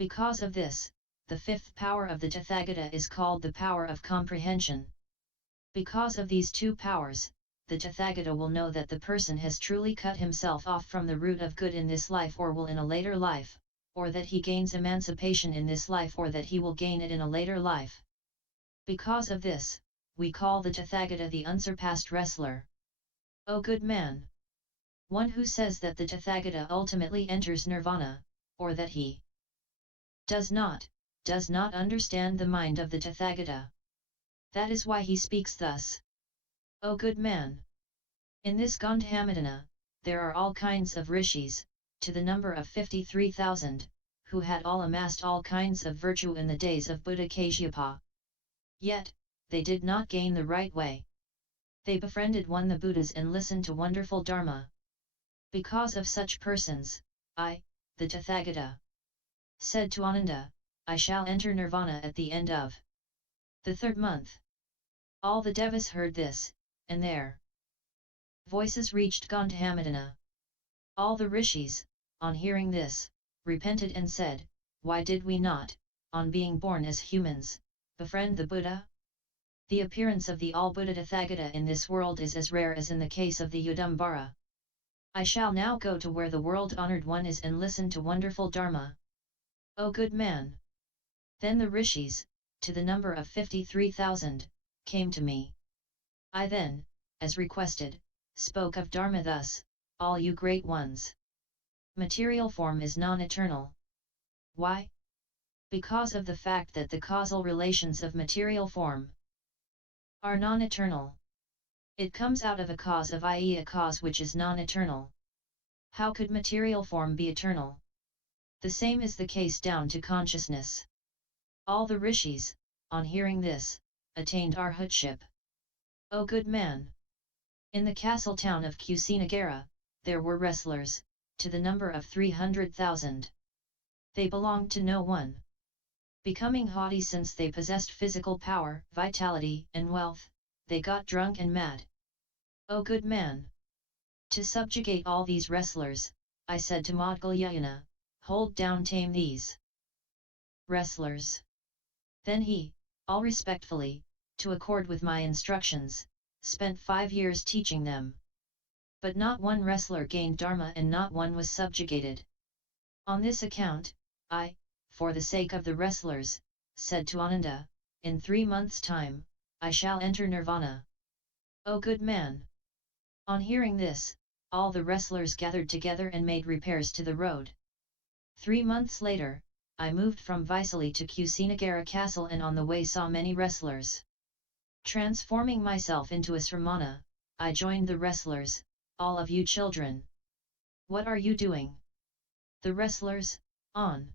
Because of this, the fifth power of the Tathagata is called the power of comprehension. Because of these two powers, the Tathagata will know that the person has truly cut himself off from the root of good in this life or will in a later life, or that he gains emancipation in this life or that he will gain it in a later life. Because of this, we call the Tathagata the unsurpassed wrestler. O good man! One who says that the Tathagata ultimately enters nirvana, or that he does not understand the mind of the Tathagata. That is why he speaks thus. O good man! In this Gandhamadana, there are all kinds of rishis, to the number of 53,000, who had all amassed all kinds of virtue in the days of Buddha Kasyapa. Yet, they did not gain the right way. They befriended the Buddhas and listened to wonderful Dharma. Because of such persons, I, the Tathagata, said to Ananda, I shall enter nirvana at the end of the third month. All the devas heard this, and their voices reached Gandhamadana. All the rishis, on hearing this, repented and said, why did we not, on being born as humans, befriend the Buddha? The appearance of the all-Buddha Tathagata in this world is as rare as in the case of the Yudambara. I shall now go to where the world-honored one is and listen to wonderful Dharma. O good man! Then the rishis, to the number of 53,000, came to me. I then, as requested, spoke of Dharma thus, all you great ones. Material form is non-eternal. Why? Because of the fact that the causal relations of material form are non-eternal. It comes out of a cause of i.e. a cause which is non-eternal. How could material form be eternal? The same is the case down to consciousness. All the rishis, on hearing this, attained arhatship. O good man! In the castle town of Kusinagara, there were wrestlers, to the number of 300,000. They belonged to no one. Becoming haughty since they possessed physical power, vitality, and wealth, they got drunk and mad. O good man! To subjugate all these wrestlers, I said to Maudgalyayana, hold down, tame these wrestlers. Then he, all respectfully, to accord with my instructions, spent 5 years teaching them. But not one wrestler gained Dharma and not one was subjugated. On this account, I, for the sake of the wrestlers, said to Ananda, in 3 months' time, I shall enter nirvana. O good man! On hearing this, all the wrestlers gathered together and made repairs to the road. 3 months later, I moved from Vaisali to Kusinagara castle and on the way saw many wrestlers. Transforming myself into a sramana, I joined the wrestlers, all of you children. What are you doing? The wrestlers, on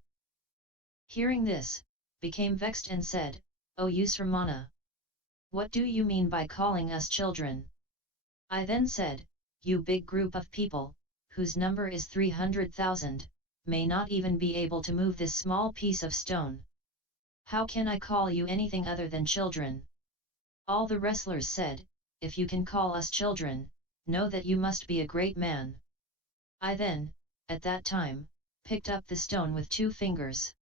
hearing this, became vexed and said, O you sramana! What do you mean by calling us children? I then said, you big group of people, whose number is 300,000, may not even be able to move this small piece of stone. How can I call you anything other than children? All the wrestlers said, if you can call us children, know that you must be a great man. I then, at that time, picked up the stone with 2 fingers.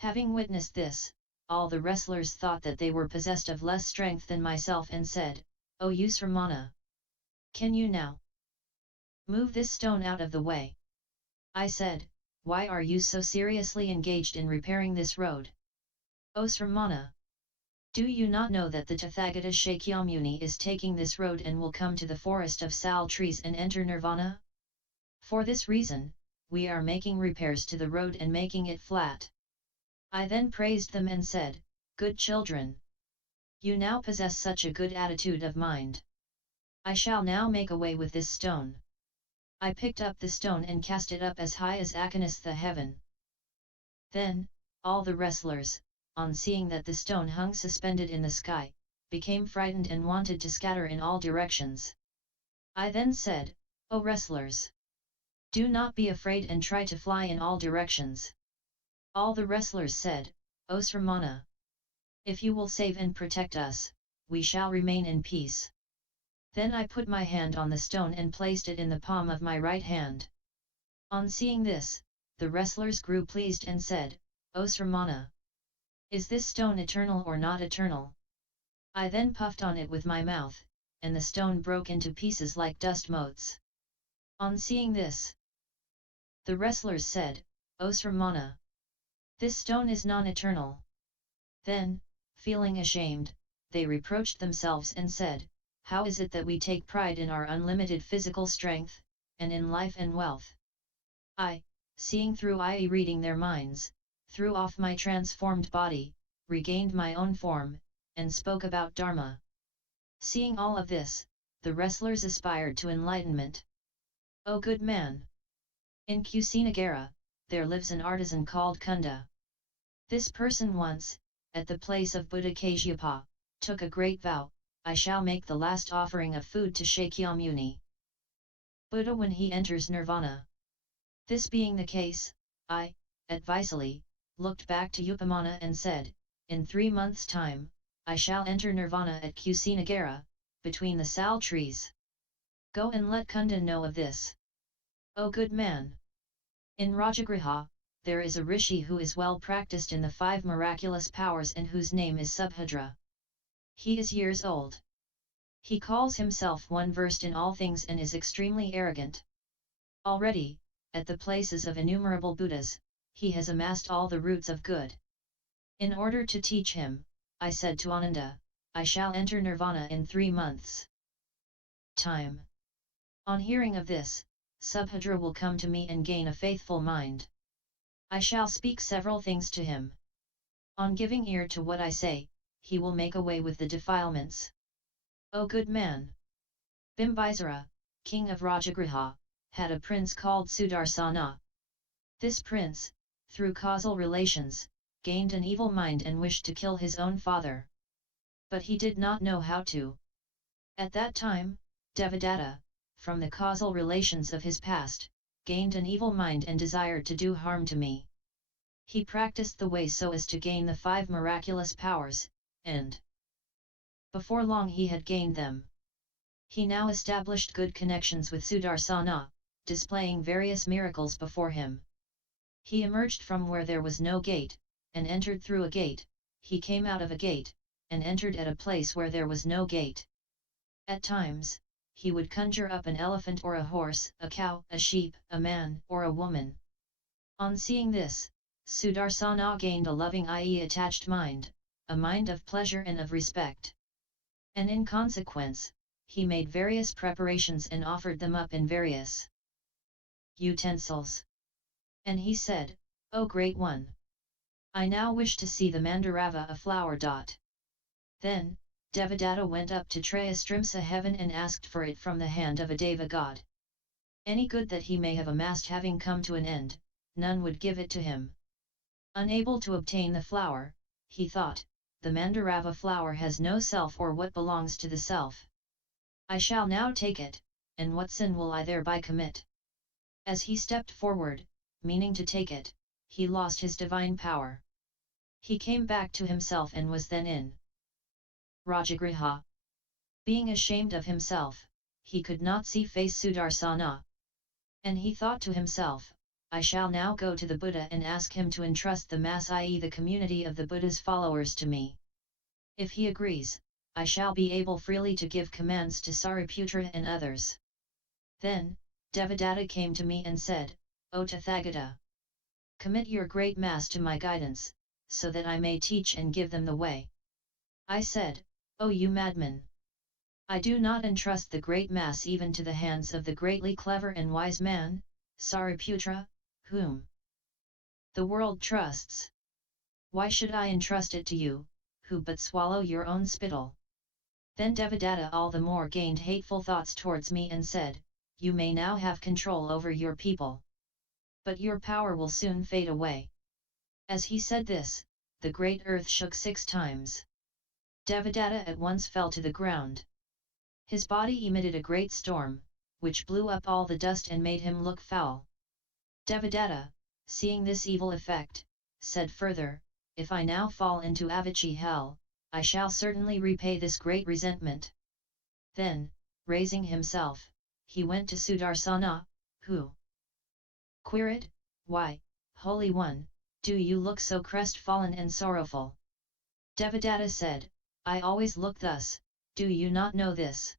Having witnessed this, all the wrestlers thought that they were possessed of less strength than myself and said, O you sramana! Can you now move this stone out of the way? I said, why are you so seriously engaged in repairing this road? O sramana! Do you not know that the Tathagata Shakyamuni is taking this road and will come to the forest of sal trees and enter nirvana? For this reason, we are making repairs to the road and making it flat. I then praised them and said, good children! You now possess such a good attitude of mind. I shall now make away with this stone. I picked up the stone and cast it up as high as Akanis the heaven. Then, all the wrestlers, on seeing that the stone hung suspended in the sky, became frightened and wanted to scatter in all directions. I then said, O wrestlers! Do not be afraid and try to fly in all directions. All the wrestlers said, O sramana! If you will save and protect us, we shall remain in peace. Then I put my hand on the stone and placed it in the palm of my right hand. On seeing this, the wrestlers grew pleased and said, O Sramana! Is this stone eternal or not eternal? I then puffed on it with my mouth, and the stone broke into pieces like dust motes. On seeing this, the wrestlers said, O Sramana! This stone is non-eternal. Then, feeling ashamed, they reproached themselves and said, how is it that we take pride in our unlimited physical strength, and in life and wealth? I, seeing through i.e. reading their minds, threw off my transformed body, regained my own form, and spoke about Dharma. Seeing all of this, the wrestlers aspired to enlightenment. O good man! In Kusinagara, there lives an artisan called Kunda. This person once, at the place of Buddha Kasyapa, took a great vow, I shall make the last offering of food to Shakyamuni Buddha when he enters Nirvana. This being the case, I, advisedly, looked back to Upamana and said, in 3 months' time, I shall enter Nirvana at Kusinagara, between the sal trees. Go and let Kunda know of this. O good man! In Rajagriha, there is a rishi who is well practiced in the 5 miraculous powers and whose name is Subhadra. He is years old. He calls himself one versed in all things and is extremely arrogant. Already, at the places of innumerable Buddhas, he has amassed all the roots of good. In order to teach him, I said to Ananda, I shall enter Nirvana in 3 months' time. On hearing of this, Subhadra will come to me and gain a faithful mind. I shall speak several things to him. On giving ear to what I say, he will make away with the defilements. O good man! Bimbisara, king of Rajagriha, had a prince called Sudarsana. This prince, through causal relations, gained an evil mind and wished to kill his own father. But he did not know how to. At that time, Devadatta, from the causal relations of his past, gained an evil mind and desired to do harm to me. He practiced the way so as to gain the 5 miraculous powers, and before long he had gained them. He now established good connections with Sudarsana, displaying various miracles before him. He emerged from where there was no gate, and entered through a gate, he came out of a gate, and entered at a place where there was no gate. At times, he would conjure up an elephant or a horse, a cow, a sheep, a man, or a woman. On seeing this, Sudarsana gained a loving i.e. attached mind, a mind of pleasure and of respect. And in consequence, he made various preparations and offered them up in various utensils. And he said, O Great One! I now wish to see the Mandarava a flower. Then, Devadatta went up to Trayastrimsa heaven and asked for it from the hand of a Deva god. Any good that he may have amassed having come to an end, none would give it to him. Unable to obtain the flower, he thought, the Mandarava flower has no self or what belongs to the self. I shall now take it, and what sin will I thereby commit? As he stepped forward, meaning to take it, he lost his divine power. He came back to himself and was then in Rajagriha. Being ashamed of himself, he could not see face Sudarsana. And he thought to himself, I shall now go to the Buddha and ask him to entrust the mass i.e. the community of the Buddha's followers to me. If he agrees, I shall be able freely to give commands to Sariputra and others. Then, Devadatta came to me and said, O Tathagata! Commit your great mass to my guidance, so that I may teach and give them the way. I said, O you madman! I do not entrust the great mass even to the hands of the greatly clever and wise man, Sariputra, whom the world trusts. Why should I entrust it to you, who but swallow your own spittle? Then Devadatta all the more gained hateful thoughts towards me and said, You may now have control over your people. But your power will soon fade away. As he said this, the great earth shook 6 times. Devadatta at once fell to the ground. His body emitted a great storm, which blew up all the dust and made him look foul. Devadatta, seeing this evil effect, said further, If I now fall into Avicii hell, I shall certainly repay this great resentment. Then, raising himself, he went to Sudarsana, who queried, Why, Holy One, do you look so crestfallen and sorrowful? Devadatta said, I always look thus, do you not know this?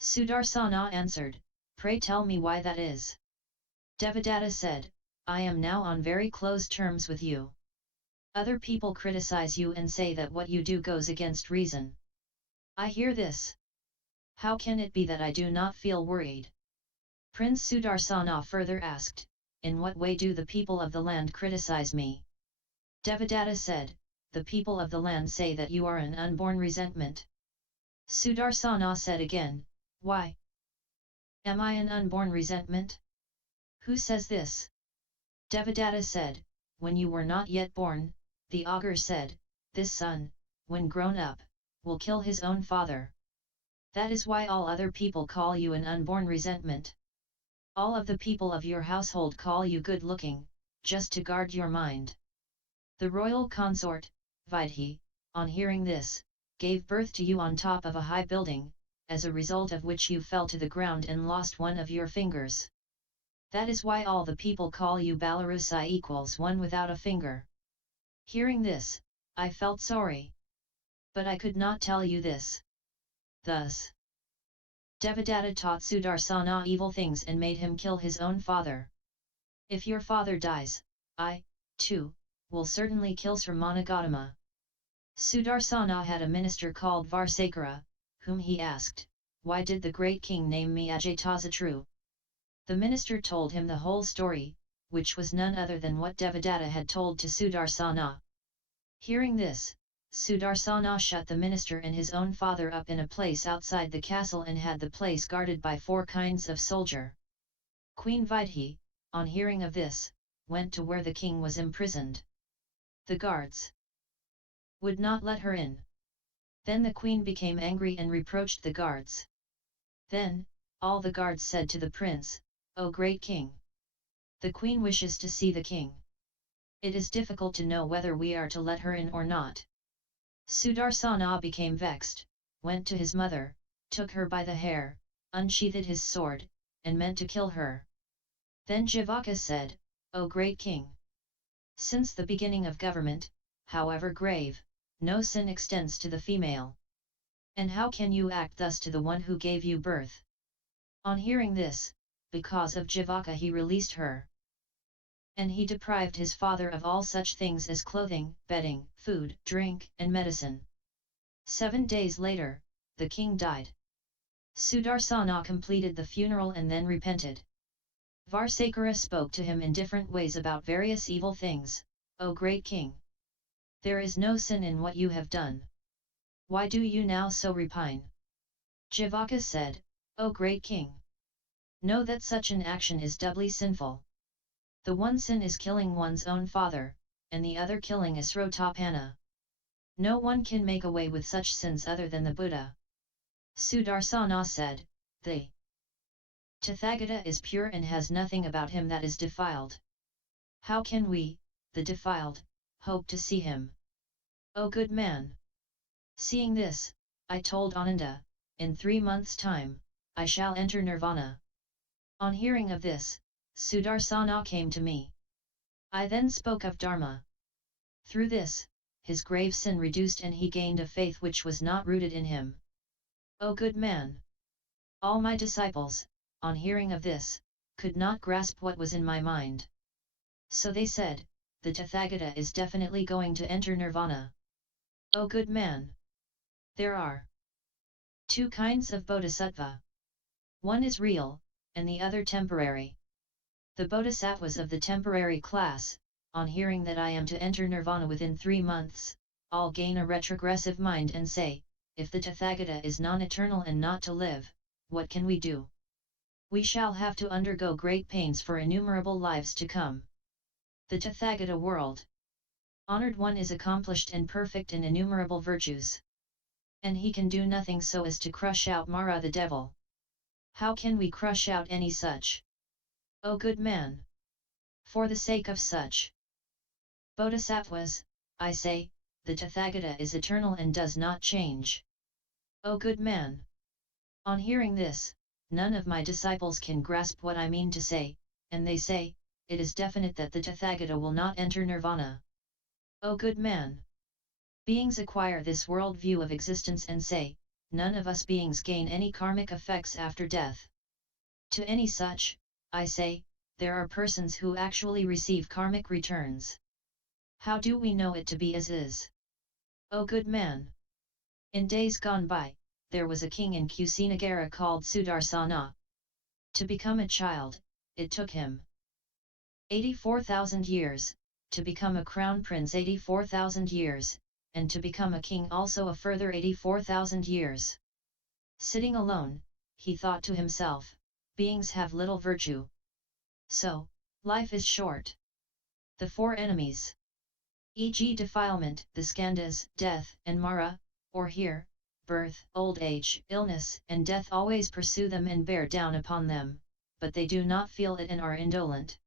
Sudarsana answered, pray tell me why that is. Devadatta said, I am now on very close terms with you. Other people criticize you and say that what you do goes against reason. I hear this. How can it be that I do not feel worried? Prince Sudarsana further asked, in what way do the people of the land criticize me? Devadatta said, the people of the land say that you are an unborn resentment. Sudarsana said again, why? Am I an unborn resentment? Who says this? Devadatta said, when you were not yet born, the augur said, this son, when grown up, will kill his own father. That is why all other people call you an unborn resentment. All of the people of your household call you good-looking, just to guard your mind. The royal consort, Vidhi, on hearing this, gave birth to you on top of a high building, as a result of which you fell to the ground and lost one of your fingers. That is why all the people call you Balarusai equals one without a finger. Hearing this, I felt sorry. But I could not tell you this. Thus, Devadatta taught Sudarsana evil things and made him kill his own father. If your father dies, I, too, will certainly kill Sramana Gautama. Sudarsana had a minister called Varsakara, whom he asked, why did the great king name me Ajatasatru? The minister told him the whole story, which was none other than what Devadatta had told to Sudarsana. Hearing this, Sudarsana shut the minister and his own father up in a place outside the castle and had the place guarded by 4 kinds of soldier. Queen Vidhi, on hearing of this, went to where the king was imprisoned. The guards would not let her in. Then the queen became angry and reproached the guards. Then, all the guards said to the prince, O great king! The queen wishes to see the king. It is difficult to know whether we are to let her in or not. Sudarsana became vexed, went to his mother, took her by the hair, unsheathed his sword, and meant to kill her. Then Jivaka said, O great king! Since the beginning of government, however grave, no sin extends to the female. And how can you act thus to the one who gave you birth? On hearing this, because of Jivaka he released her. And he deprived his father of all such things as clothing, bedding, food, drink, and medicine. 7 days later, the king died. Sudarsana completed the funeral and then repented. Varsakara spoke to him in different ways about various evil things, O great king! There is no sin in what you have done. Why do you now so repine? Jivaka said, O great king! Know that such an action is doubly sinful. The one sin is killing one's own father, and the other killing Asrotapana. No one can make away with such sins other than the Buddha. Sudarsana said, the Tathagata is pure and has nothing about him that is defiled. How can we, the defiled, hope to see him? O good man! Seeing this, I told Ananda, in 3 months' time, I shall enter Nirvana. On hearing of this, Sudarsana came to me. I then spoke of Dharma. Through this, his grave sin reduced and he gained a faith which was not rooted in him. O good man! All my disciples, on hearing of this, could not grasp what was in my mind. So they said, the Tathagata is definitely going to enter Nirvana. O good man! There are 2 kinds of Bodhisattva. One is real, and the other temporary. The Bodhisattvas of the temporary class, on hearing that I am to enter Nirvana within 3 months, all gain a retrogressive mind and say, if the Tathagata is non-eternal and not to live, what can we do? We shall have to undergo great pains for innumerable lives to come. The Tathagata world. Honored one is accomplished and perfect in innumerable virtues. And he can do nothing so as to crush out Mara the devil. How can we crush out any such? O good man! For the sake of such Bodhisattvas, I say, the Tathagata is eternal and does not change. O good man! On hearing this, none of my disciples can grasp what I mean to say, and they say, it is definite that the Tathagata will not enter Nirvana. O good man! Beings acquire this world view of existence and say, none of us beings gain any karmic effects after death. To any such, I say, there are persons who actually receive karmic returns. How do we know it to be as is? O good man! In days gone by, there was a king in Kusinagara called Sudarsana. To become a child, it took him 84,000 years, to become a crown prince 84,000 years, and to become a king also a further 84,000 years. Sitting alone, he thought to himself, beings have little virtue. So, life is short. The four enemies, e.g. defilement, the skandhas, death, and mara, or here, birth, old age, illness, and death always pursue them and bear down upon them, but they do not feel it and are indolent.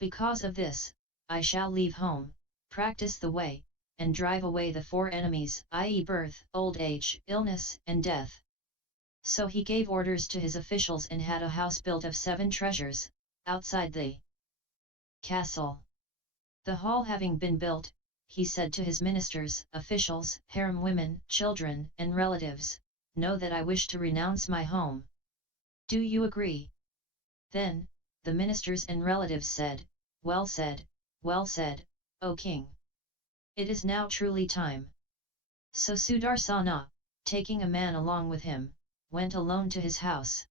Because of this, I shall leave home, practice the way, and drive away the four enemies, i.e. birth, old age, illness, and death. So he gave orders to his officials and had a house built of 7 treasures, outside the castle. The hall having been built, he said to his ministers, officials, harem women, children, and relatives, know that I wish to renounce my home. Do you agree? Then, the ministers and relatives said, well said, O king. It is now truly time. So Sudarsana, taking a man along with him, went alone to his house.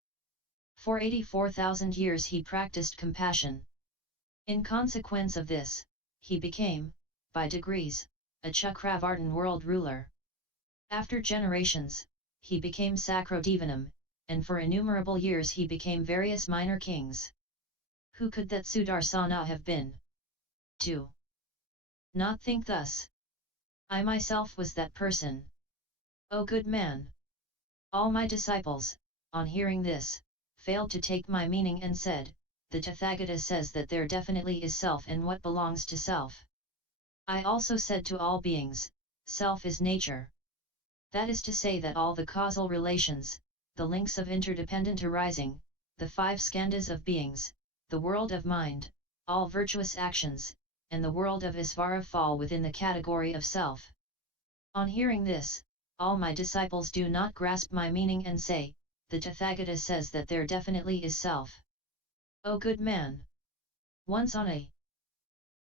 For 84,000 years he practiced compassion. In consequence of this, he became, by degrees, a Chakravartin world ruler. After generations, he became Sakrodevanam, and for innumerable years he became various minor kings. Who could that Sudarsana have been? Do not think thus. I myself was that person. O good man! All my disciples, on hearing this, failed to take my meaning and said, the Tathagata says that there definitely is self and what belongs to self. I also said to all beings, self is nature. That is to say that all the causal relations, the links of interdependent arising, the 5 skandhas of beings, the world of mind, all virtuous actions, and the world of Isvara fall within the category of self. On hearing this, all my disciples do not grasp my meaning and say, the Tathagata says that there definitely is self. O good man! Once on a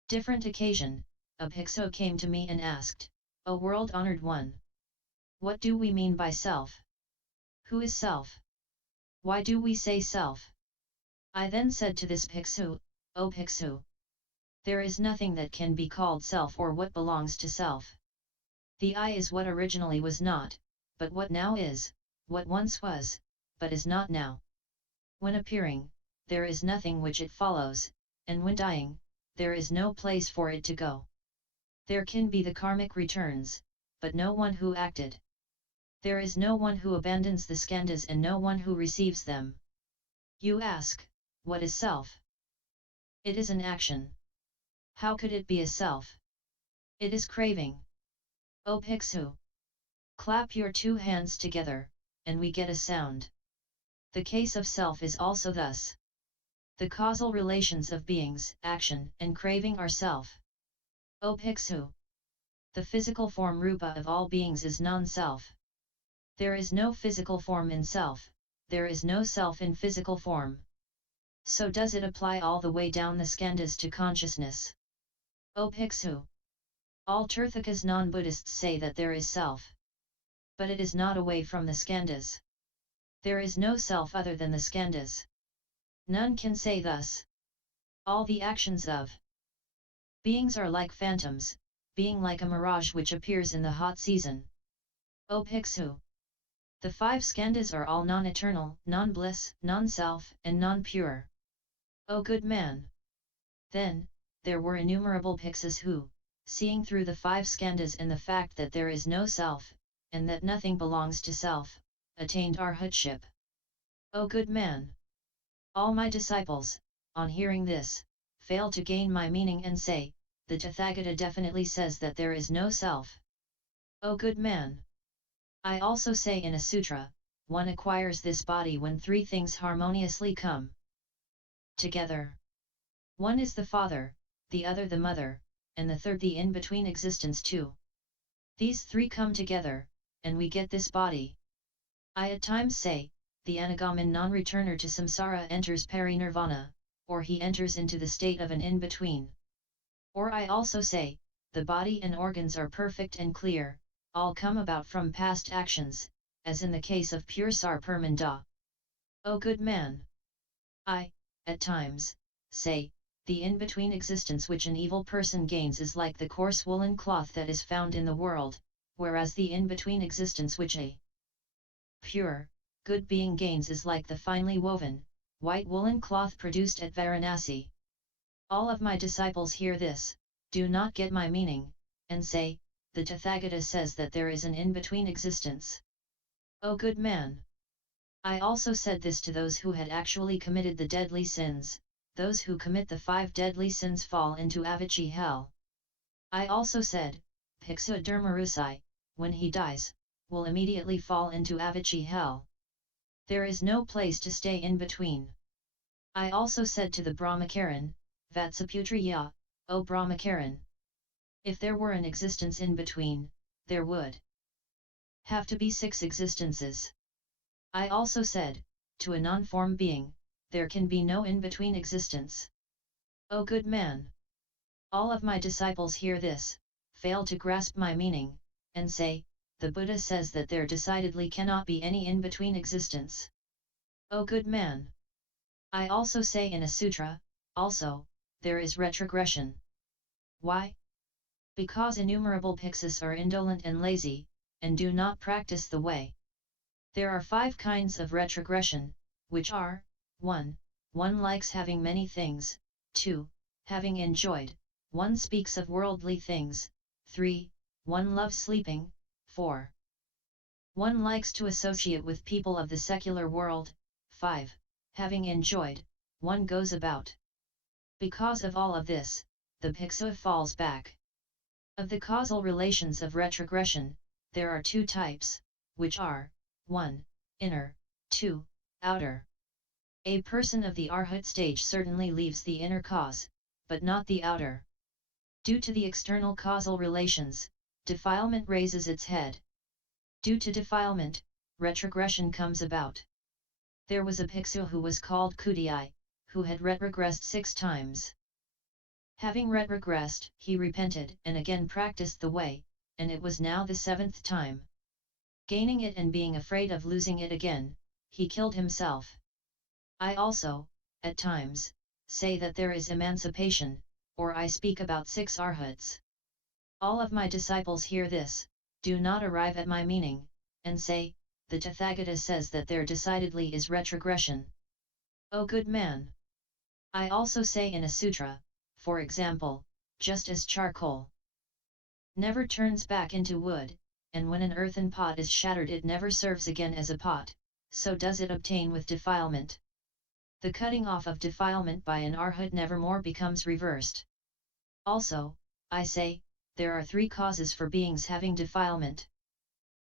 different occasion, a bhiksu came to me and asked, O world-honored one! What do we mean by self? Who is self? Why do we say self? I then said to this bhiksu, O bhiksu! There is nothing that can be called self or what belongs to self. The I is what originally was not, but what now is, what once was, but is not now. When appearing, there is nothing which it follows, and when dying, there is no place for it to go. There can be the karmic returns, but no one who acted. There is no one who abandons the skandhas and no one who receives them. You ask, what is self? It is an action. How could it be a self? It is craving. O bhiksu! Clap your 2 hands together, and we get a sound. The case of self is also thus. The causal relations of beings, action, and craving are self. O bhiksu! The physical form rupa of all beings is non-self. There is no physical form in self, there is no self in physical form. So does it apply all the way down the skandhas to consciousness. O bhiksu! All Tirthakas non-Buddhists say that there is self. But it is not away from the skandhas. There is no self other than the skandhas. None can say thus. All the actions of beings are like phantoms, being like a mirage which appears in the hot season. O bhiksu! The 5 skandhas are all non-eternal, non-bliss, non-self, and non-pure. O good man! Then, there were innumerable bhiksus who, seeing through the 5 skandhas and the fact that there is no self, and that nothing belongs to self, attained arhatship. O good man! All my disciples, on hearing this, fail to gain my meaning and say, the Tathagata definitely says that there is no self. O good man! I also say in a sutra, one acquires this body when 3 things harmoniously come together. One is the father, the other the mother, and the third the in-between existence too. These three come together, and we get this body. I at times say, the anagamin non-returner to samsara enters parinirvana, or he enters into the state of an in-between. Or I also say, the body and organs are perfect and clear, all come about from past actions, as in the case of pure Sarpermanda. O good man! I, at times, say, the in-between existence which an evil person gains is like the coarse woolen cloth that is found in the world, whereas the in-between existence which a pure, good being gains is like the finely woven, white woolen cloth produced at Varanasi. All of my disciples hear this, do not get my meaning, and say, the Tathagata says that there is an in-between existence. O good man! I also said this to those who had actually committed the deadly sins. Those who commit the 5 deadly sins fall into Avicii hell. I also said, Bhiksu Dharmarusai, when he dies, will immediately fall into Avicii hell. There is no place to stay in between. I also said to the Brahmacharin, Vatsaputriya, O Brahmacharin, if there were an existence in between, there would have to be 6 existences. I also said, to a non-form being, there can be no in-between existence. O good man! All of my disciples hear this, fail to grasp my meaning, and say, the Buddha says that there decidedly cannot be any in-between existence. O good man! I also say in a sutra, also, there is retrogression. Why? Because innumerable bhiksus are indolent and lazy, and do not practice the way. There are 5 kinds of retrogression, which are, 1. One likes having many things, 2. Having enjoyed, one speaks of worldly things, 3. One loves sleeping, 4. One likes to associate with people of the secular world, 5. Having enjoyed, one goes about. Because of all of this, the bhiksu falls back. Of the causal relations of retrogression, there are 2 types, which are, 1. Inner, 2. Outer. A person of the arhat stage certainly leaves the inner cause, but not the outer. Due to the external causal relations, defilement raises its head. Due to defilement, retrogression comes about. There was a bhiksu who was called Kudiyai, who had retrogressed 6 times. Having retrogressed, he repented and again practiced the way, and it was now the 7th time. Gaining it and being afraid of losing it again, he killed himself. I also, at times, say that there is emancipation, or I speak about 6 arhats. All of my disciples hear this, do not arrive at my meaning, and say, the Tathagata says that there decidedly is retrogression. O good man! I also say in a sutra, for example, just as charcoal never turns back into wood, and when an earthen pot is shattered it never serves again as a pot, so does it obtain with defilement. The cutting off of defilement by an arhat nevermore becomes reversed. Also, I say, there are 3 causes for beings having defilement.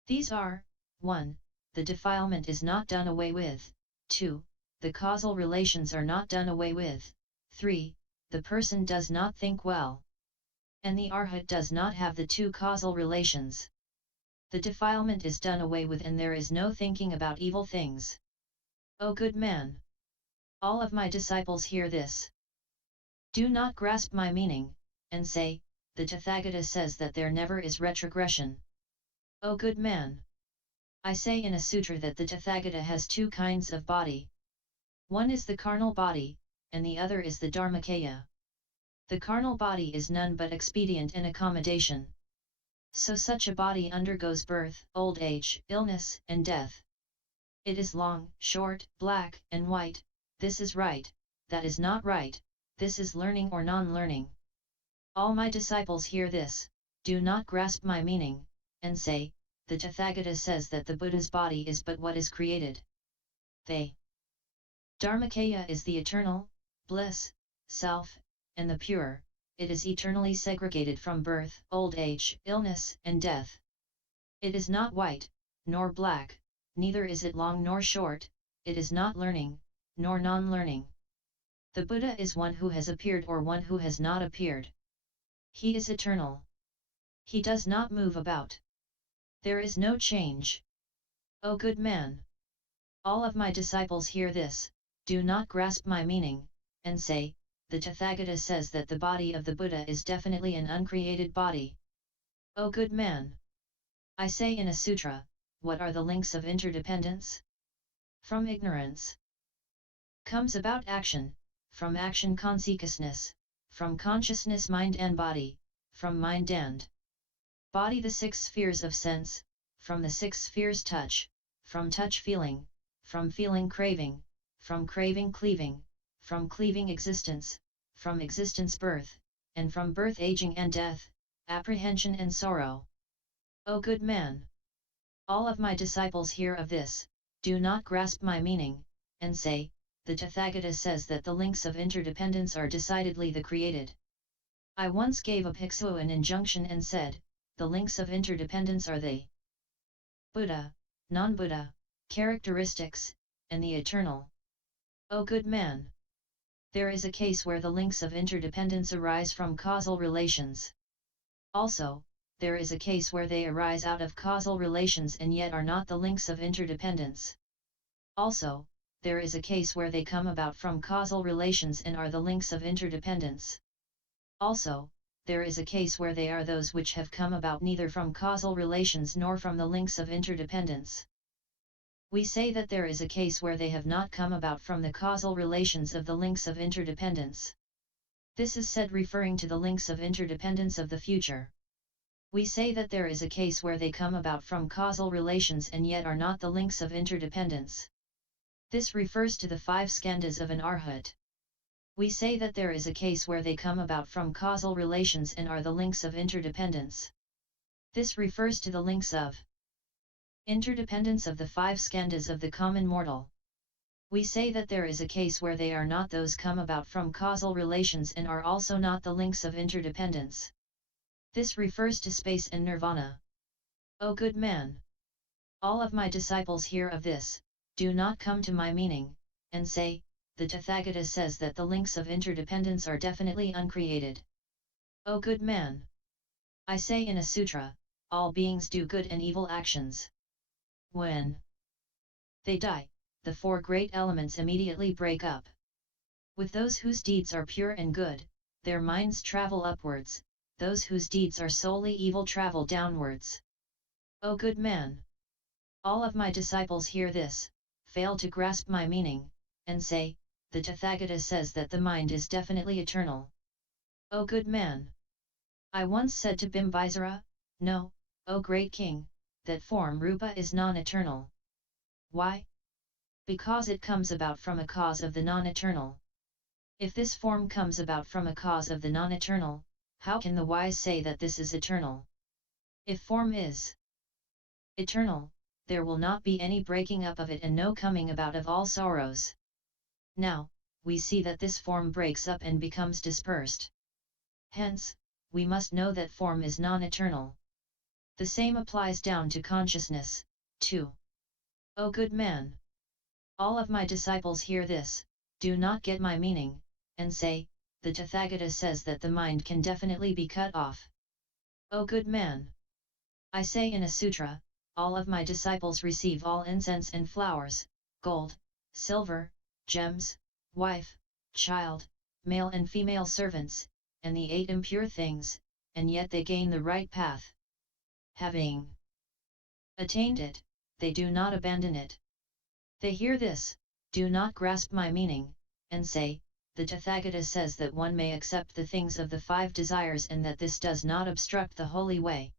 These are, 1. The defilement is not done away with, 2. The causal relations are not done away with, 3. The person does not think well. And the arhat does not have the 2 causal relations. The defilement is done away with and there is no thinking about evil things. O good man! All of my disciples hear this. Do not grasp my meaning, and say, the Tathagata says that there never is retrogression. O good man! I say in a sutra that the Tathagata has 2 kinds of body. One is the carnal body, and the other is the Dharmakaya. The carnal body is none but expedient and accommodation. So such a body undergoes birth, old age, illness, and death. It is long, short, black, and white, this is right, that is not right, this is learning or non-learning. All my disciples hear this, do not grasp my meaning, and say, the Tathagata says that the Buddha's body is but what is created. The Dharmakaya is the eternal, bliss, self, and the pure, it is eternally segregated from birth, old age, illness, and death. It is not white, nor black, neither is it long nor short, it is not learning, nor non-learning. The Buddha is one who has appeared or one who has not appeared. He is eternal. He does not move about. There is no change. O good man! All of my disciples hear this, do not grasp my meaning, and say, the Tathagata says that the body of the Buddha is definitely an uncreated body. O good man! I say in a sutra, what are the links of interdependence? From ignorance comes about action, from action consciousness, from consciousness mind and body, from mind and body the 6 spheres of sense, from the 6 spheres touch, from touch feeling, from feeling craving, from craving cleaving, from cleaving existence, from existence birth, and from birth aging and death, apprehension and sorrow. O good man! All of my disciples hear of this, do not grasp my meaning, and say, the Tathagata says that the links of interdependence are decidedly the created. I once gave a bhiksu an injunction and said, the links of interdependence are the Buddha, non-Buddha, characteristics, and the eternal. O good man! There is a case where the links of interdependence arise from causal relations. Also, there is a case where they arise out of causal relations and yet are not the links of interdependence. Also, there is a case where they come about from causal relations and are the links of interdependence. Also, there is a case where they are those which have come about neither from causal relations nor from the links of interdependence. We say that there is a case where they have not come about from the causal relations of the links of interdependence. This is said referring to the links of interdependence of the future. We say that there is a case where they come about from causal relations and yet are not the links of interdependence. This refers to the 5 skandhas of an arhat. We say that there is a case where they come about from causal relations and are the links of interdependence. This refers to the links of interdependence of the 5 skandhas of the common mortal. We say that there is a case where they are not those come about from causal relations and are also not the links of interdependence. This refers to space and nirvana. O good man! All of my disciples hear of this, do not come to my meaning, and say, the Tathagata says that the links of interdependence are definitely uncreated. O good man! I say in a sutra, all beings do good and evil actions. When they die, the 4 great elements immediately break up. With those whose deeds are pure and good, their minds travel upwards, those whose deeds are solely evil travel downwards. O good man! All of my disciples hear this, fail to grasp my meaning, and say, the Tathagata says that the mind is definitely eternal. O good man! I once said to Bimbisara, no, O great king, that form rupa is non-eternal. Why? Because it comes about from a cause of the non-eternal. If this form comes about from a cause of the non-eternal, how can the wise say that this is eternal? If form is eternal, there will not be any breaking up of it and no coming about of all sorrows. Now, we see that this form breaks up and becomes dispersed. Hence, we must know that form is non-eternal. The same applies down to consciousness, too. O good man! All of my disciples hear this, do not get my meaning, and say, the Tathagata says that the mind can definitely be cut off. O good man! I say in a sutra, all of my disciples receive all incense and flowers, gold, silver, gems, wife, child, male and female servants, and the 8 impure things, and yet they gain the right path. Having attained it, they do not abandon it. They hear this, do not grasp my meaning, and say, the Tathagata says that one may accept the things of the 5 desires and that this does not obstruct the holy way.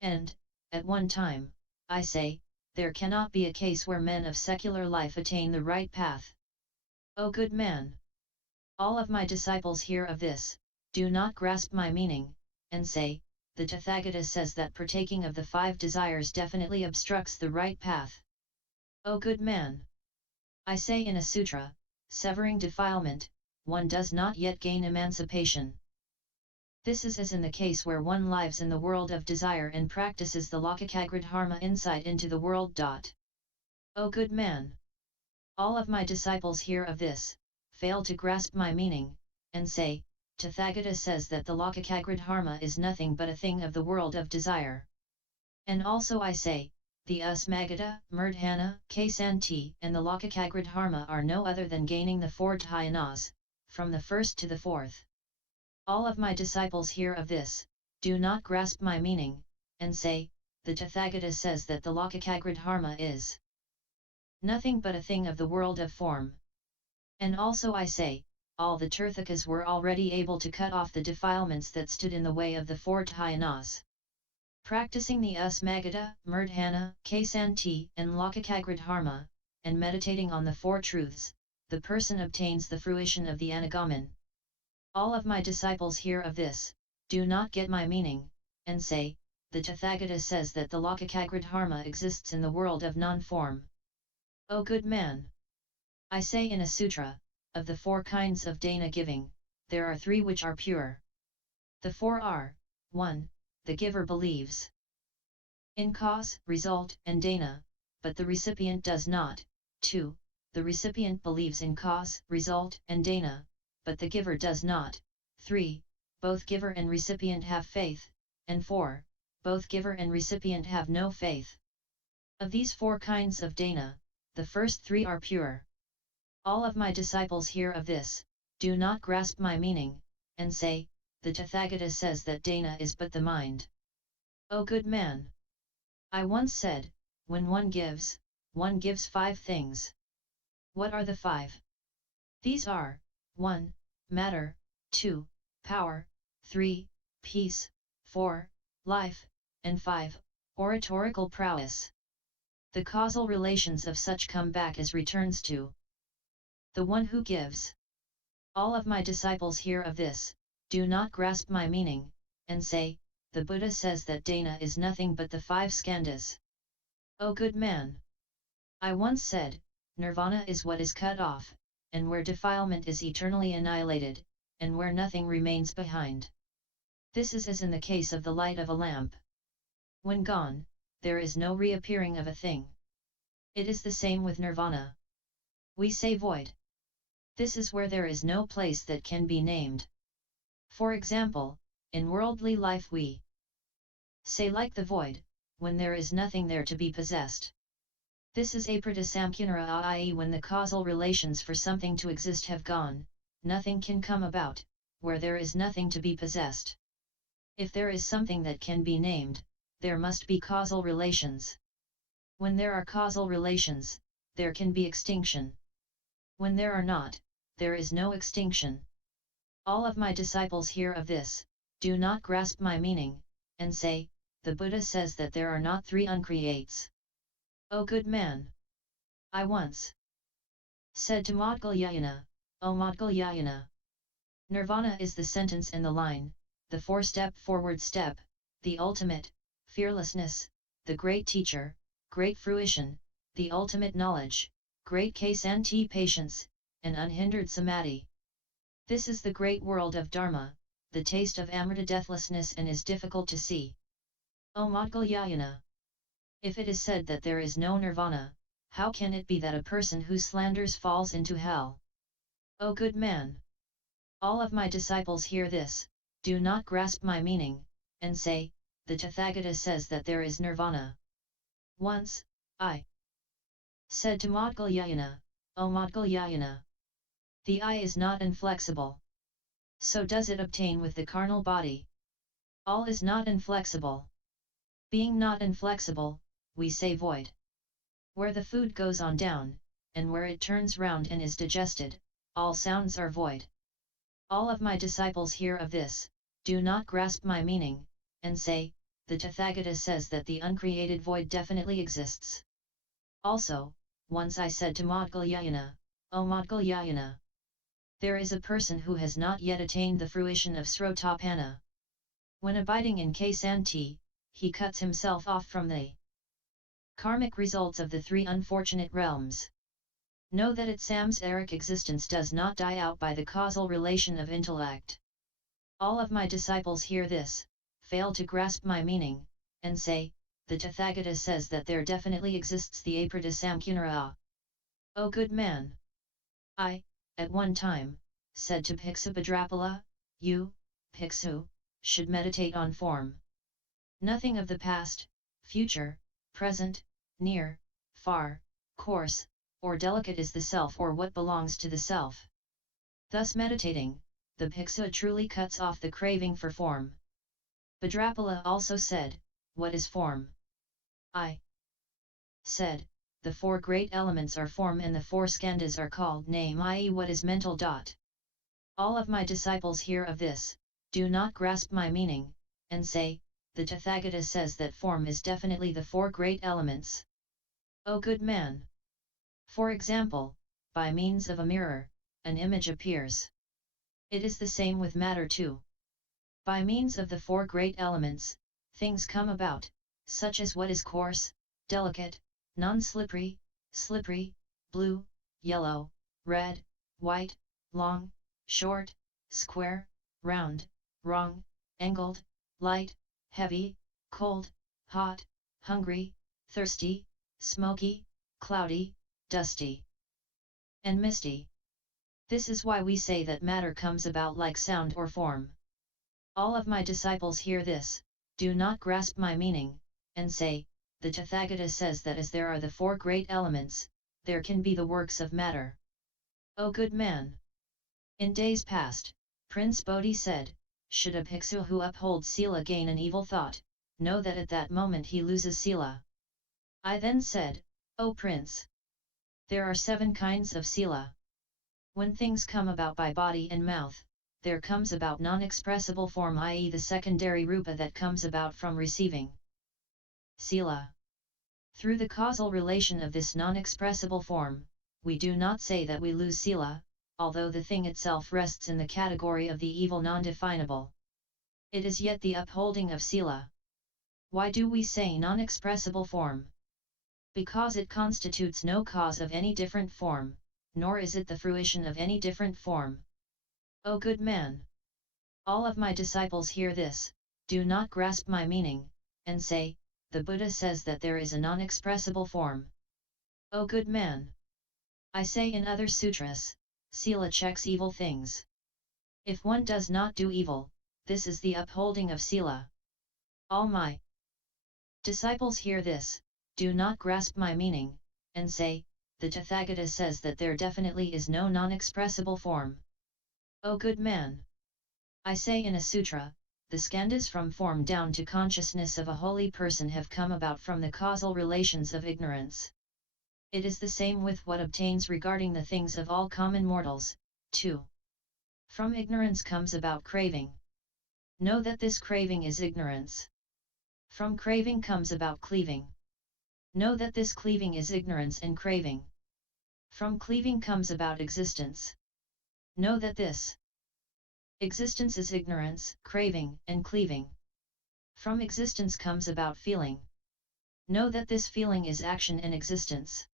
And, at one time, I say, there cannot be a case where men of secular life attain the right path. O good man! All of my disciples hear of this, do not grasp my meaning, and say, the Tathagata says that partaking of the 5 desires definitely obstructs the right path. O good man! I say in a sutra, severing defilement, one does not yet gain emancipation. This is as in the case where one lives in the world of desire and practices the Lokakagradharma insight into the world. O good man! All of my disciples hear of this, fail to grasp my meaning, and say, Tathagata says that the Lokakagradharma is nothing but a thing of the world of desire. And also I say, the Usmagata, Murdhana, Ksanti and the Lokakagradharma are no other than gaining the four dhyanas, from the first to the fourth. All of my disciples hear of this, do not grasp my meaning, and say, the Tathagata says that the Lokakagradharma is nothing but a thing of the world of form. And also I say, all the Tirthakas were already able to cut off the defilements that stood in the way of the four dhyanas. Practicing the Usmagata, Murdhana, Ksanti and Lokakagradharma, and meditating on the four truths, the person obtains the fruition of the Anagaman. All of my disciples hear of this, do not get my meaning, and say, the Tathagata says that the Lokakagradharma exists in the world of non-form. O good man! I say in a sutra, of the four kinds of dana giving, there are three which are pure. The four are, 1. The giver believes in cause, result, and dana, but the recipient does not. 2. The recipient believes in cause, result, and dana, but the giver does not. 3. Both giver and recipient have faith, and 4. Both giver and recipient have no faith. Of these four kinds of dana, the first three are pure. All of my disciples hear of this, do not grasp my meaning, and say, the Tathagata says that dana is but the mind. O good man! I once said, when one gives 5 things. What are the 5? These are, 1. Matter, 2. Power, 3. Peace, 4. Life, and 5. Oratorical prowess. The causal relations of such come back as returns to the one who gives. All of my disciples hear of this, do not grasp my meaning, and say, the Buddha says that dana is nothing but the 5 skandhas. O good man! I once said, Nirvana is what is cut off, and where defilement is eternally annihilated, and where nothing remains behind. This is as in the case of the light of a lamp. When gone, there is no reappearing of a thing. It is the same with Nirvana. We say void. This is where there is no place that can be named. For example, in worldly life we say like the void, when there is nothing there to be possessed. This is apritasampunara, i.e. when the causal relations for something to exist have gone, nothing can come about, where there is nothing to be possessed. If there is something that can be named, there must be causal relations. When there are causal relations, there can be extinction. When there are not, there is no extinction. All of my disciples hear of this, do not grasp my meaning, and say, the Buddha says that there are not 3 uncreates. O good man! I once said to Maudgalyayana, O Maudgalyayana! Nirvana is the sentence and the line, the 4-step forward step, the ultimate, fearlessness, the great teacher, great fruition, the ultimate knowledge, great Ksanti patience, and unhindered samadhi. This is the great world of Dharma, the taste of Amrita deathlessness, and is difficult to see. O Maudgalyayana! If it is said that there is no nirvana, how can it be that a person who slanders falls into hell? O good man! All of my disciples hear this, do not grasp my meaning, and say, the Tathagata says that there is nirvana. Once, I said to Maudgalyayana, O Maudgalyayana! The I is not inflexible. So does it obtain with the carnal body. All is not inflexible. Being not inflexible, we say void. Where the food goes on down, and where it turns round and is digested, all sounds are void. All of my disciples hear of this, do not grasp my meaning, and say, the Tathagata says that the uncreated void definitely exists. Also, once I said to Maudgalyayana, O Maudgalyayana! There is a person who has not yet attained the fruition of Srotapanna. When abiding in Ksanti, he cuts himself off from the karmic results of the 3 unfortunate realms. Know that its samsaric existence does not die out by the causal relation of intellect. All of my disciples hear this, fail to grasp my meaning, and say, the Tathagata says that there definitely exists the aprita sampunara. O good man! I at one time, said to Bhiksu Bhadrapala, "You, Bhiksu, should meditate on form. Nothing of the past, future, present, near, far, coarse, or delicate is the self or what belongs to the self." Thus meditating, the Bhiksu truly cuts off the craving for form. Bhadrapala also said, "What is form?" I said, "The four great elements are form and the four skandhas are called name, i.e. what is mental. All of my disciples hear of this, do not grasp my meaning, and say, the Tathagata says that form is definitely the four great elements. O good man! For example, by means of a mirror, an image appears. It is the same with matter too. By means of the four great elements, things come about, such as what is coarse, delicate, non-slippery, slippery, blue, yellow, red, white, long, short, square, round, wrong, angled, light, heavy, cold, hot, hungry, thirsty, smoky, cloudy, dusty, and misty. This is why we say that matter comes about like sound or form. All of my disciples hear this, do not grasp my meaning, and say, the Tathagata says that as there are the four great elements, there can be the works of matter. O good man! In days past, Prince Bodhi said, should a bhiksu who upholds sila gain an evil thought, know that at that moment he loses sila. I then said, O Prince! There are 7 kinds of sila. When things come about by body and mouth, there comes about non-expressible form, i.e. the secondary rupa that comes about from receiving sila. Through the causal relation of this non-expressible form, we do not say that we lose sila, although the thing itself rests in the category of the evil non-definable. It is yet the upholding of sila. Why do we say non-expressible form? Because it constitutes no cause of any different form, nor is it the fruition of any different form. O good man! All of my disciples hear this, do not grasp my meaning, and say, the Buddha says that there is a non-expressible form. O good man! I say in other sutras, sila checks evil things. If one does not do evil, this is the upholding of sila. All my disciples hear this, do not grasp my meaning, and say, the Tathagata says that there definitely is no non-expressible form. O good man! I say in a sutra, the skandhas from form down to consciousness of a holy person have come about from the causal relations of ignorance. It is the same with what obtains regarding the things of all common mortals, too. From ignorance comes about craving. Know that this craving is ignorance. From craving comes about cleaving. Know that this cleaving is ignorance and craving. From cleaving comes about existence. Know that this existence is ignorance, craving, and cleaving. From existence comes about feeling. Know that this feeling is action and existence.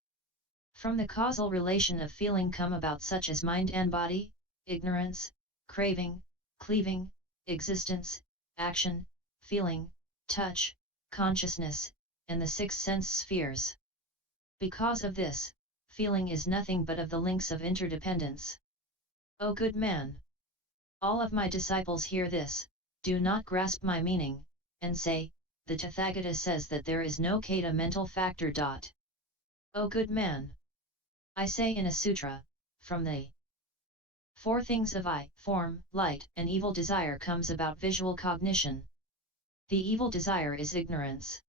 From the causal relation of feeling come about such as mind and body, ignorance, craving, cleaving, existence, action, feeling, touch, consciousness, and the 6 sense spheres. Because of this, feeling is nothing but of the links of interdependence. O good man! All of my disciples hear this, do not grasp my meaning, and say, the Tathagata says that there is no kata mental factor. O good man! I say in a sutra, from the 4 things of I, form, light, and evil desire comes about visual cognition. The evil desire is ignorance.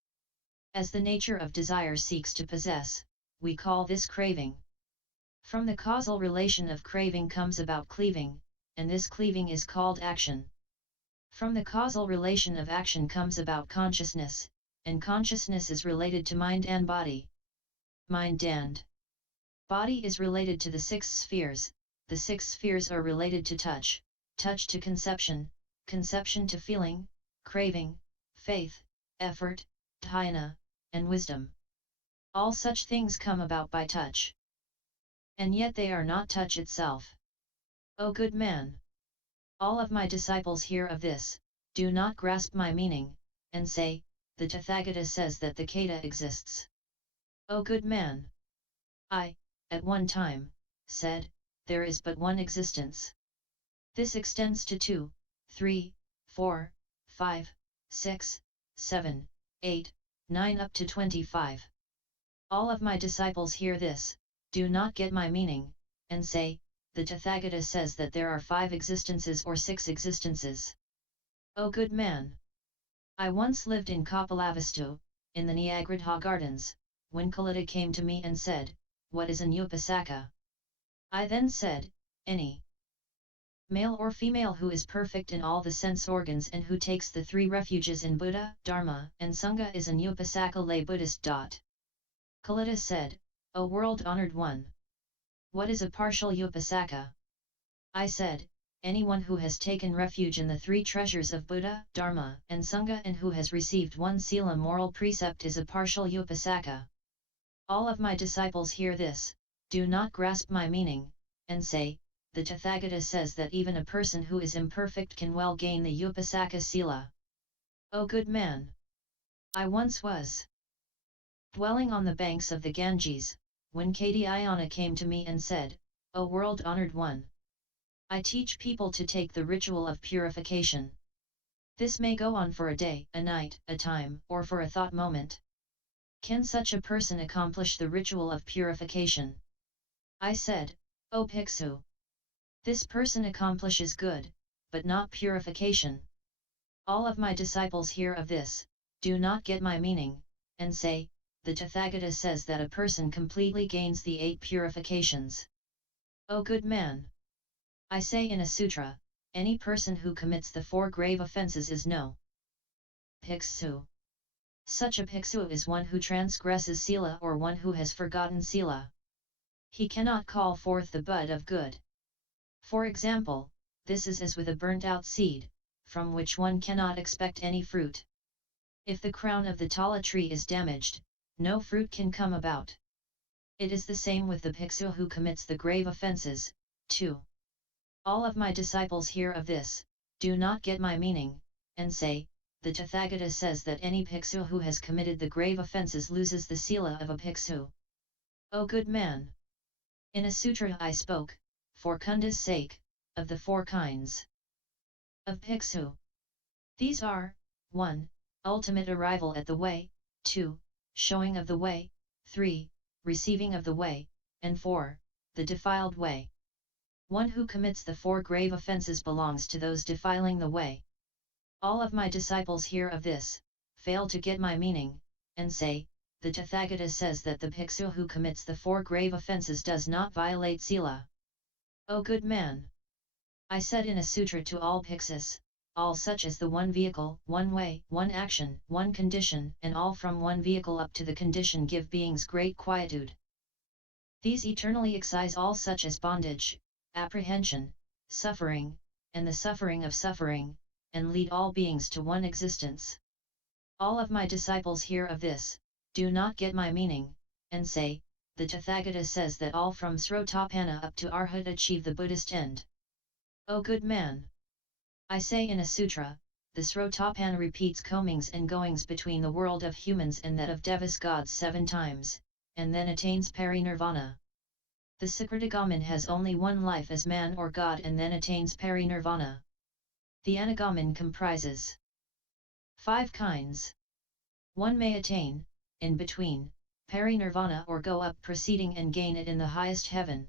As the nature of desire seeks to possess, we call this craving. From the causal relation of craving comes about cleaving, and this cleaving is called action. From the causal relation of action comes about consciousness, and consciousness is related to mind and body. Mind and body is related to the 6 spheres, the 6 spheres are related to touch, touch to conception, conception to feeling, craving, faith, effort, dhyana, and wisdom. All such things come about by touch. And yet they are not touch itself. O good man! All of my disciples hear of this, do not grasp my meaning, and say, the Tathagata says that the kata exists. O good man! I, at one time, said, there is but one existence. This extends to 2, 3, 4, 5, 6, 7, 8, 9 up to 25. All of my disciples hear this, do not get my meaning, and say, the Tathagata says that there are 5 existences or 6 existences. O good man! I once lived in Kapilavastu, in the Nyagadha Gardens, when Kalita came to me and said, what is an Upasaka? I then said, any male or female who is perfect in all the sense organs and who takes the 3 refuges in Buddha, Dharma, and Sangha is an Upasaka lay Buddhist. Kalita said, O world-honored one! What is a partial Upasaka? I said, anyone who has taken refuge in the 3 treasures of Buddha, Dharma, and Sangha and who has received 1 Sila moral precept is a partial Upasaka. All of my disciples hear this, do not grasp my meaning, and say, the Tathagata says that even a person who is imperfect can well gain the Upasaka Sila. O good man! I once was dwelling on the banks of the Ganges, when Katyayana came to me and said, O world-honored one! I teach people to take the ritual of purification. This may go on for a day, a night, a time, or for a thought moment. Can such a person accomplish the ritual of purification? I said, O Bhiksu! This person accomplishes good, but not purification. All of my disciples hear of this, do not get my meaning, and say, the Tathagata says that a person completely gains the 8 purifications. O good man! I say in a sutra, any person who commits the 4 grave offences is no Bhiksu. Such a Bhiksu is one who transgresses Sila or one who has forgotten Sila. He cannot call forth the bud of good. For example, this is as with a burnt-out seed, from which one cannot expect any fruit. If the crown of the tala tree is damaged, no fruit can come about. It is the same with the Bhiksu who commits the grave offences, too. All of my disciples hear of this, do not get my meaning, and say, the Tathagata says that any Bhiksu who has committed the grave offences loses the Sila of a Bhiksu. O good man! In a sutra I spoke, for Kunda's sake, of the 4 kinds of Bhiksu. These are, 1. Ultimate arrival at the way, 2. Showing of the way, 3. Receiving of the way, and 4. The defiled way. One who commits the 4 grave offences belongs to those defiling the way. All of my disciples hear of this, fail to get my meaning, and say, the Tathagata says that the Bhiksu who commits the 4 grave offences does not violate Sila. O good man! I said in a sutra to all Bhiksus, all such as the 1 vehicle, 1 way, 1 action, 1 condition, and all from 1 vehicle up to the condition give beings great quietude. These eternally excise all such as bondage, apprehension, suffering, and the suffering of suffering, and lead all beings to one existence. All of my disciples hear of this, do not get my meaning, and say, the Tathagata says that all from Srotapanna up to Arhat achieve the Buddhist end. O good man! I say in a sutra, the Srotapanna repeats comings and goings between the world of humans and that of Devas gods 7 times, and then attains Parinirvana. The Sakritagamin has only 1 life as man or god and then attains Parinirvana. The Anagamin comprises 5 kinds. One may attain, in between, Parinirvana or go up proceeding and gain it in the highest heaven.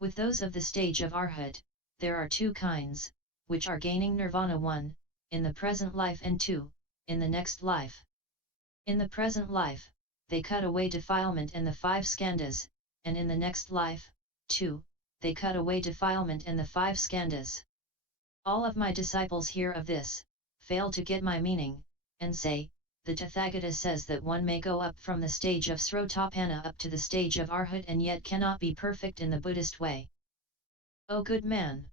With those of the stage of Arhat, there are 2 kinds, which are gaining Nirvana 1, in the present life and 2, in the next life. In the present life, they cut away defilement and the 5 skandhas, and in the next life, 2, they cut away defilement and the 5 skandhas. All of my disciples hear of this, fail to get my meaning, and say, the Tathagata says that one may go up from the stage of Srotapanna up to the stage of Arhat and yet cannot be perfect in the Buddhist way. O good man!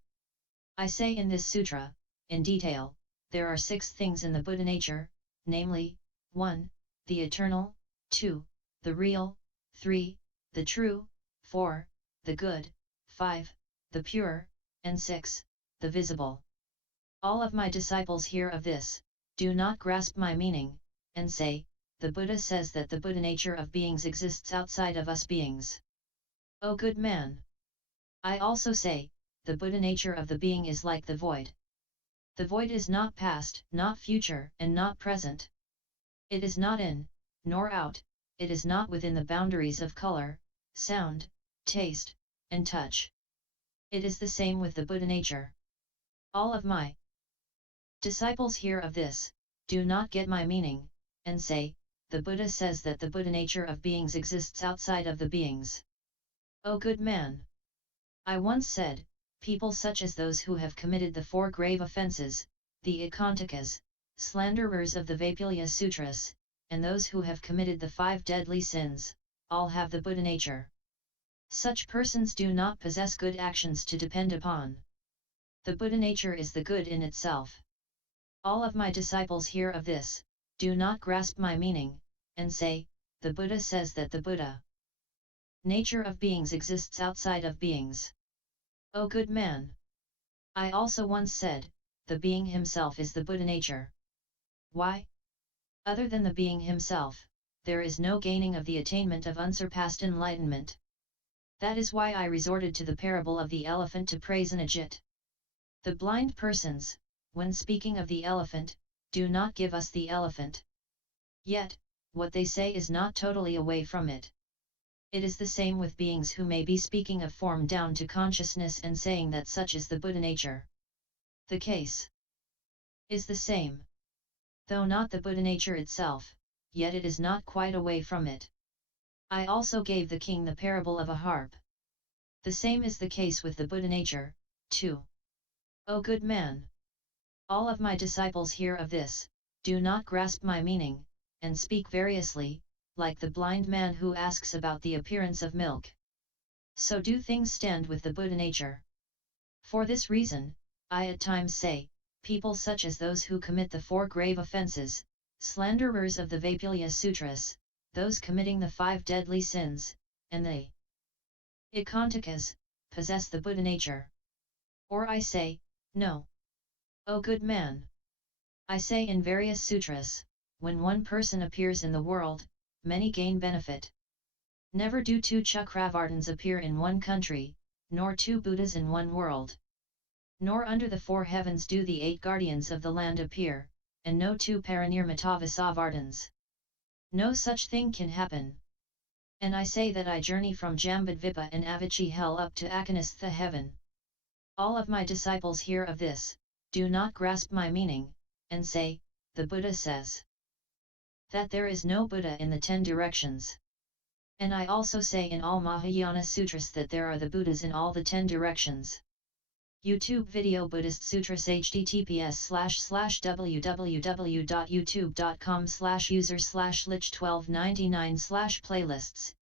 I say in this sutra, in detail, there are 6 things in the Buddha nature, namely, 1. The eternal, 2. The real, 3. The true, 4. The good, 5. The pure, and 6. The visible. All of my disciples hear of this, do not grasp my meaning, and say, the Buddha says that the Buddha nature of beings exists outside of us beings. O good man! I also say, the Buddha nature of the being is like the void. The void is not past, not future, and not present. It is not in, nor out, it is not within the boundaries of color, sound, taste, and touch. It is the same with the Buddha nature. All of my disciples hear of this, do not get my meaning, and say, the Buddha says that the Buddha nature of beings exists outside of the beings. O good man! I once said, people such as those who have committed the 4 grave offences, the Ekantakas, slanderers of the Vaipulia Sutras, and those who have committed the 5 deadly sins, all have the Buddha nature. Such persons do not possess good actions to depend upon. The Buddha nature is the good in itself. All of my disciples hear of this, do not grasp my meaning, and say, the Buddha says that the Buddha nature of beings exists outside of beings. O good man! I also once said, the being himself is the Buddha nature. Why? Other than the being himself, there is no gaining of the attainment of unsurpassed enlightenment. That is why I resorted to the parable of the elephant to praise an ajit. The blind persons, when speaking of the elephant, do not give us the elephant. Yet, what they say is not totally away from it. It is the same with beings who may be speaking of form down to consciousness and saying that such is the Buddha nature. The case is the same. Though not the Buddha nature itself, yet it is not quite away from it. I also gave the king the parable of a harp. The same is the case with the Buddha nature, too. O good man! All of my disciples hear of this, do not grasp my meaning, and speak variously, like the blind man who asks about the appearance of milk. So do things stand with the Buddha nature. For this reason, I at times say, people such as those who commit the 4 grave offences, slanderers of the Vaipulia Sutras, those committing the 5 deadly sins, and the Ekantakas, possess the Buddha nature. Or I say, no. O good man! I say in various sutras, when one person appears in the world, many gain benefit. Never do 2 Chakravartins appear in one country, nor 2 Buddhas in one world. Nor under the 4 heavens do the 8 guardians of the land appear, and no 2 Parinirmatavisavartins. No such thing can happen. And I say that I journey from Jambudvipa and Avicii hell up to Akanistha heaven. All of my disciples hear of this, do not grasp my meaning, and say, the Buddha says that there is no Buddha in the 10 directions. And I also say in all Mahayana Sutras that there are the Buddhas in all the 10 directions. YouTube video Buddhist Sutras https://www.youtube.com/user/lich1299/playlists